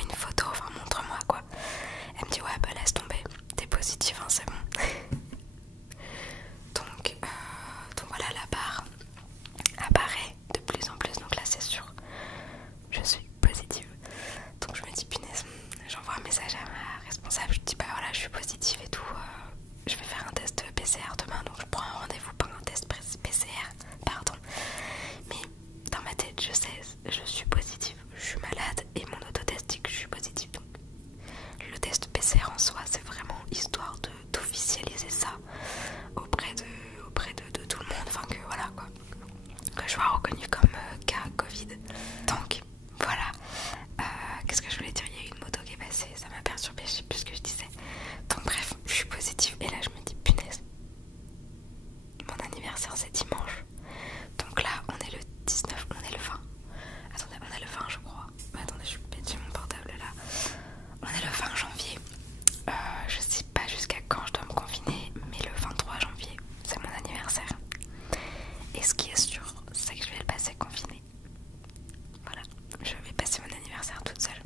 envoie une photo, enfin montre-moi quoi. Elle me dit ouais bah laisse tomber, t'es positive hein, c'est bon. Donc voilà, la barre apparaît de plus en plus, donc là c'est sûr, je suis positive. Donc je me dis punaise, j'envoie un message à ma responsable, je dis bah voilà je suis positive et tout, je vais faire un test PCR demain, donc je prends un rendez-vous pour un test PCR, pardon. Mais dans ma tête je sais, je suis positive, je suis malade et mon autotest dit que je suis positive. Donc le test PCR en soi c'est vraiment histoire d'officialiser ça auprès de tout le monde, enfin que voilà quoi, que je sois reconnue comme cas Covid. Donc voilà, qu'est-ce que je voulais dire, il y a eu une moto qui est passée, ça m'a perturbée, je sais plus ce que je disais. Donc bref, je suis positive et là je me dis punaise, mon anniversaire c'est dimanche. Donc là on est le 19, on est le 20. Attendez, on est le 20 je crois. Mais attendez, je suis bête, j'ai mon portable là. On est le 20 janvier. Je sais pas jusqu'à quand je dois me confiner, mais le 23 janvier, c'est mon anniversaire. Et ce qui est sûr, c'est que je vais le passer confiné. Voilà, je vais passer mon anniversaire toute seule.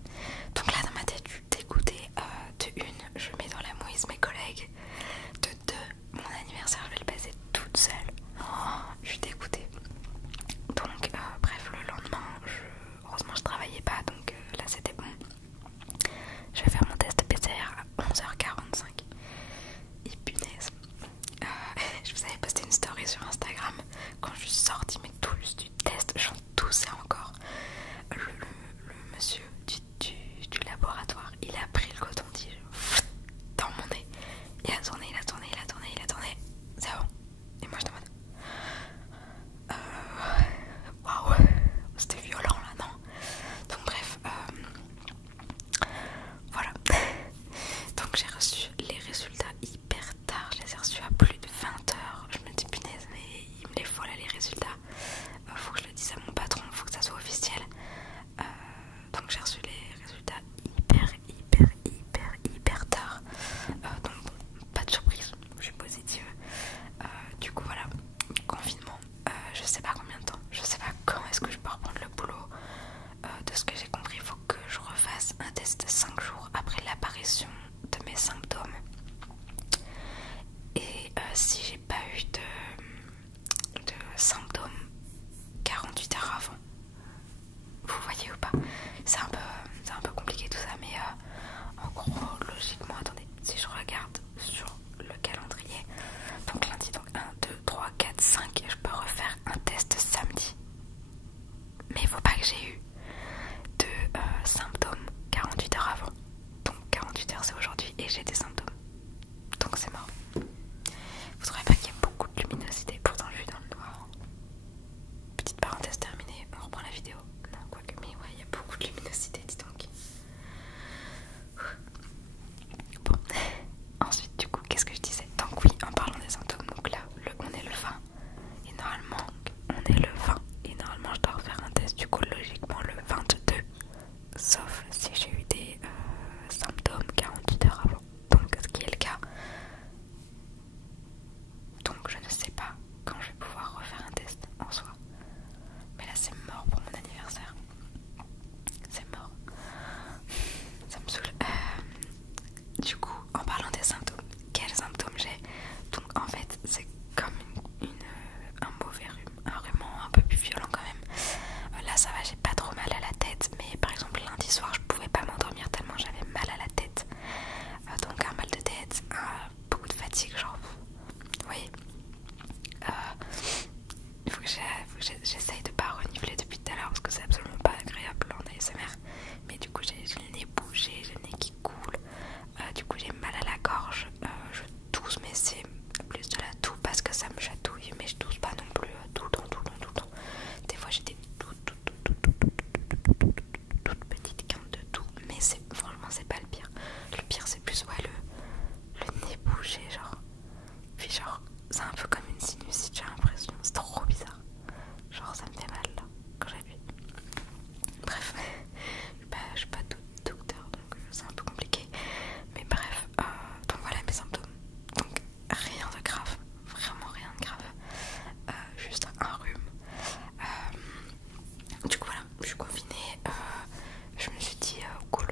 Donc là, dans ma tête, je suis dégoûtée. De une, je mets dans la mouise mes collègues. De deux, mon anniversaire, je vais le passer toute seule. Oh, je suis dégoûtée. Donc, bref, le lendemain, heureusement, je travaillais pas, donc là, c'était bon. Je vais faire mon test PCR à 11h45. Et punaise, je vous avais posté une story sur Instagram quand je suis sortie, mais tout juste du test, j'en toussais encore. Le monsieur du laboratoire, il a pris le coton-tige dans mon nez. Il a tourné, c'est bon. Et moi je demande waouh, c'était violent là, non? Donc bref, voilà. Donc j'ai reçu les résultats hyper tard, je les ai reçus à plus de 20h. Je me dis punaise, mais il me les faut là les résultats. Faut que je le dise à mon patron, faut que ça soit officiel. Donc j'ai reçu les résultats hyper tard. Donc bon, pas de surprise, je suis positive. Du coup voilà, confinement, je sais pas combien de temps, je sais pas quand est-ce que je peux reprendre le boulot. De ce que j'ai compris, il faut que je refasse un test 5 jours après l'apparition de mes symptômes. Et si j'ai pas eu de symptômes 48 heures avant, vous voyez ou pas, c'est un peu compliqué tout ça, mais en gros, logiquement, attendez, si je regarde sur le calendrier, donc lundi, donc 1, 2, 3, 4, 5, je peux refaire un test samedi. Mais il faut pas que j'ai eu de symptômes 48 heures avant. Donc 48 heures c'est aujourd'hui et j'ai des symptômes. Donc c'est mort. Vous trouvez pas qu'il y a beaucoup de luminosité? Pourtant je suis dans le noir. Petite parenthèse terminée, on reprend la vidéo. Non, quoique, mais ouais, il y a beaucoup de luminosité, dis donc. Bon, ensuite du coup, qu'est-ce que je disais? Donc oui, en parlant des symptômes, donc là, on est le 20. Et normalement, on est le 20. Et normalement, je dois refaire un test du coup, logiquement, le 22. Sauf si j'ai eu des symptômes 48 heures avant. Donc, ce qui est le cas. Donc, je ne sais pas quand je vais pouvoir refaire un test en soi. Mais là, c'est mort pour mon anniversaire. C'est mort. Ça me saoule. Du coup, en parlant des symptômes, quels symptômes j'ai? Donc, en fait, c'est comme un mauvais rhume, un rhume un peu plus violent quand même. Là, ça va, j'ai pas trop mal à la tête, mais par exemple, lundi soir, je pouvais pas m'endormir tellement j'avais mal à la tête. Donc, un mal de tête, beaucoup de fatigue, genre, vous voyez. Il faut que j'essaye de pas renifler depuis tout à l'heure parce que c'est absolument pas agréable en ASMR. Mais du coup, j'ai le nez bougé, j'ai le nez qui coule. Du coup, j'ai mal à la gorge. Je tousse, mais c'est plus de la toux parce que ça me chatouille. Mais je tousse pas non plus tout le temps. Des fois, j'ai des toutes petites quintes de toux. Mais franchement, c'est pas le pire. Le pire, c'est plus ouais, le nez bougé, genre. Puis genre, c'est un peu comme une sinusite, j'ai l'impression. C'est trop bizarre. Genre, ça me fait mal là, quand j'appuie. Bref, je suis pas docteur, donc c'est un peu compliqué. Mais bref, donc voilà mes symptômes. Donc rien de grave, vraiment rien de grave. Juste un rhume. Du coup voilà, je suis confinée. Je me suis dit cool,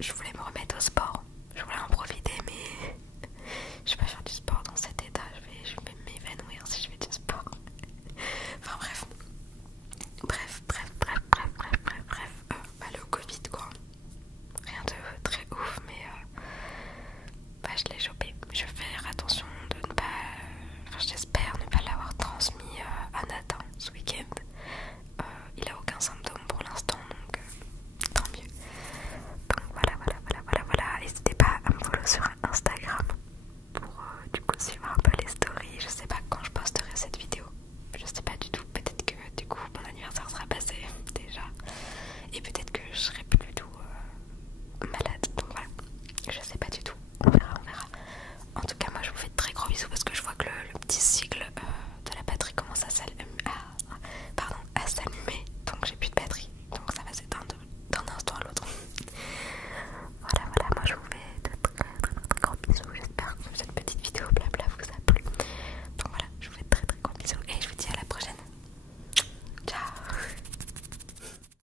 je voulais